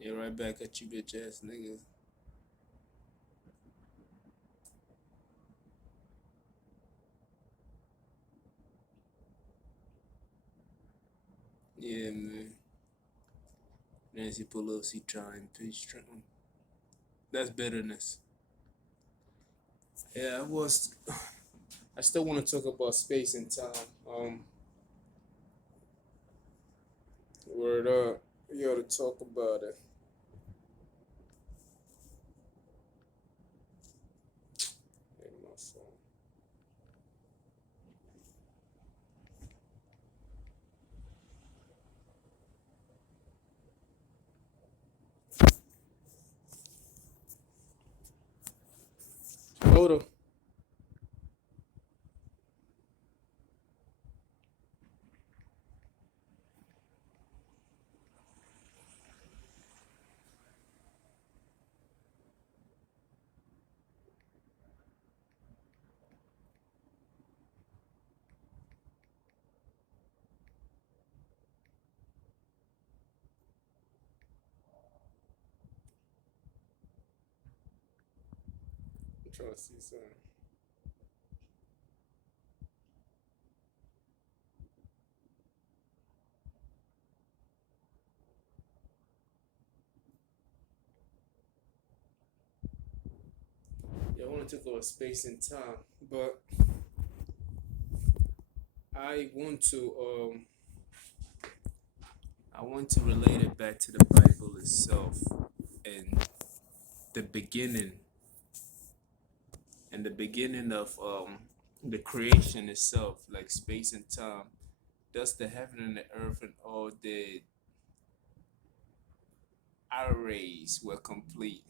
Yeah, right back at you, bitch ass niggas. Yeah, man. Nancy Pelosi trying impeach Trump. That's bitterness. Yeah, I was. I still want to talk about space and time. Word up. You ought to talk about it. Hey, my phone. Hold on. I'm trying to see something. Yeah, I want to talk about space and time, but I want to I want to relate it back to the Bible itself and the beginning and the beginning of the creation itself, like space and time. Thus the heaven and the earth and all the arrays were complete.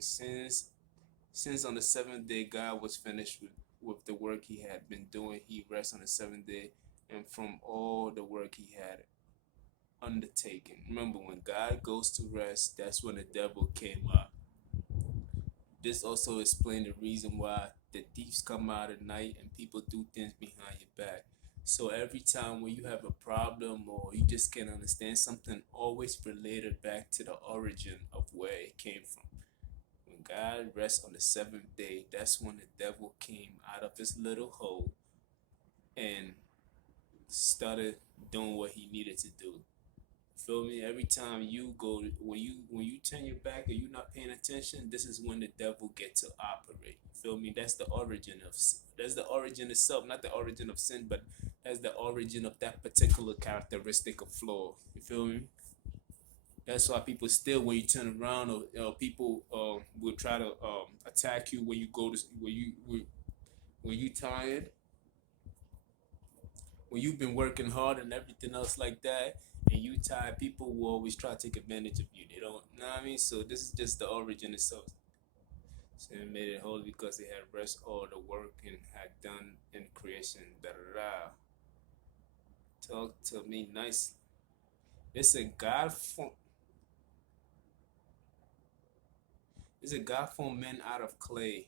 since on the seventh day God was finished with the work he had been doing, he rests on the seventh day, and from all the work he had undertaken. Remember, when God goes to rest, that's when the devil came up. This also explains the reason why the thieves come out at night and people do things behind your back. So every time when you have a problem or you just can't understand something, always relate it back to the origin of where it came from. When God rests on the seventh day, that's when the devil came out of his little hole and started doing what he needed to do. Feel me? Every time you go, when you turn your back or you're not paying attention, this is when the devil gets to operate. Feel me? That's the origin itself, not the origin of sin, but that's the origin of that particular characteristic of flaw. You feel me? That's why people still, when you turn around, or people will try to attack you when you go to when you tired, when you've been working hard and everything else like that, and you tired, people will always try to take advantage of you. They don't, know what I mean? So this is just the origin itself. So it made it holy because they had rest all the work and had done in creation. Da da da. Talk to me nice. Listen, God formed. Listen, God formed men out of clay.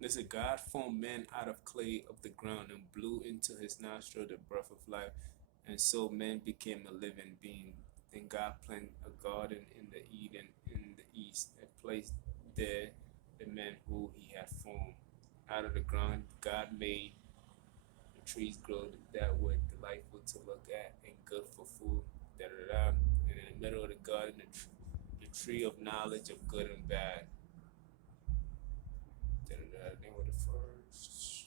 Listen, God formed man out of clay of the ground and blew into his nostril the breath of life, and so man became a living being. And God planted a garden in the Eden in the east, and placed there the man who he had formed. Out of the ground, God made the trees grow that were delightful to look at and good for food. Da da da. And in the middle of the garden, the tree of knowledge of good and bad. Da da da. They were the first.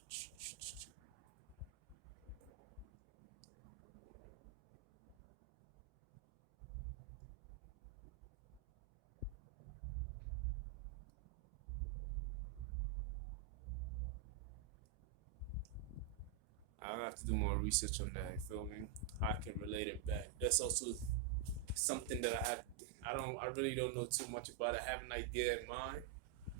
I'll have to do more research on that. You feel me? I can relate it back. That's also something that I have. I don't. I really don't know too much about it. I have an idea in mind,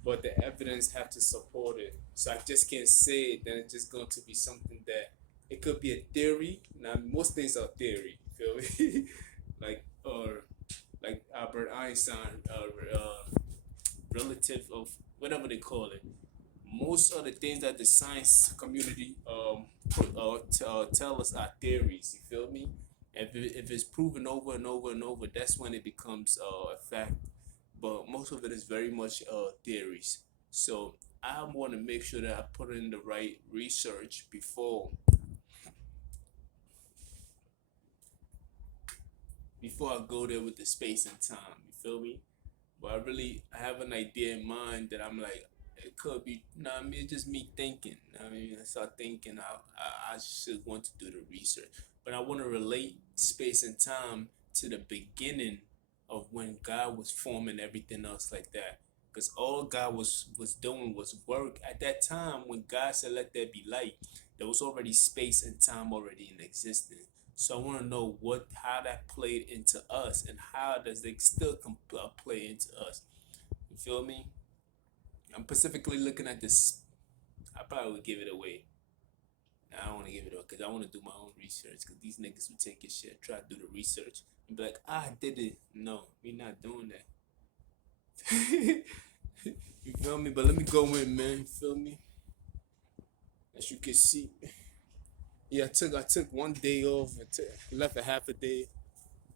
but the evidence have to support it. So I just can't say it. Then it's just going to be something that it could be a theory. Now most things are theory. You feel me? like or like Albert Einstein, relative of whatever they call it. Most of the things that the science community tell us are theories. You feel me? If it's proven over and over and over, that's when it becomes a fact. But most of it is very much theories. So I want to make sure that I put in the right research before I go there with the space and time. You feel me? But I have an idea in mind that I'm like, it could be, you know what I mean, it's just me thinking. I mean, I start thinking I should want to do the research. But I want to relate space and time to the beginning of when God was forming everything else like that. Because all God was doing was work. At that time, when God said, let there be light, there was already space and time already in existence. So I want to know how that played into us and how does it still play into us. You feel me? I'm specifically looking at this. I probably would give it away. I don't want to give it up because I want to do my own research. Because these niggas who take your shit, try to do the research and be like, I did it. No, we not doing that. You feel me? But let me go in, man. You feel me? As you can see, yeah, I took one day off. Left a half a day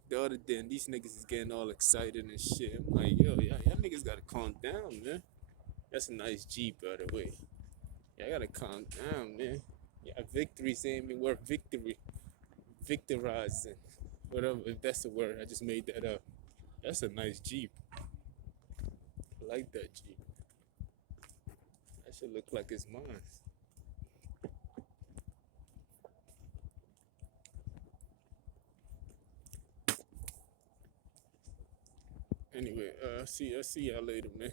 the other day, and these niggas is getting all excited and shit. I'm like, yo, y'all niggas gotta calm down, man. That's a nice Jeep, by the way. Y'all gotta calm down, man. Yeah, victories ain't mean word victory, victorizing, whatever. If that's the word, I just made that up. That's a nice Jeep. I like that Jeep. That should look like it's mine. Anyway, I see y'all later, man.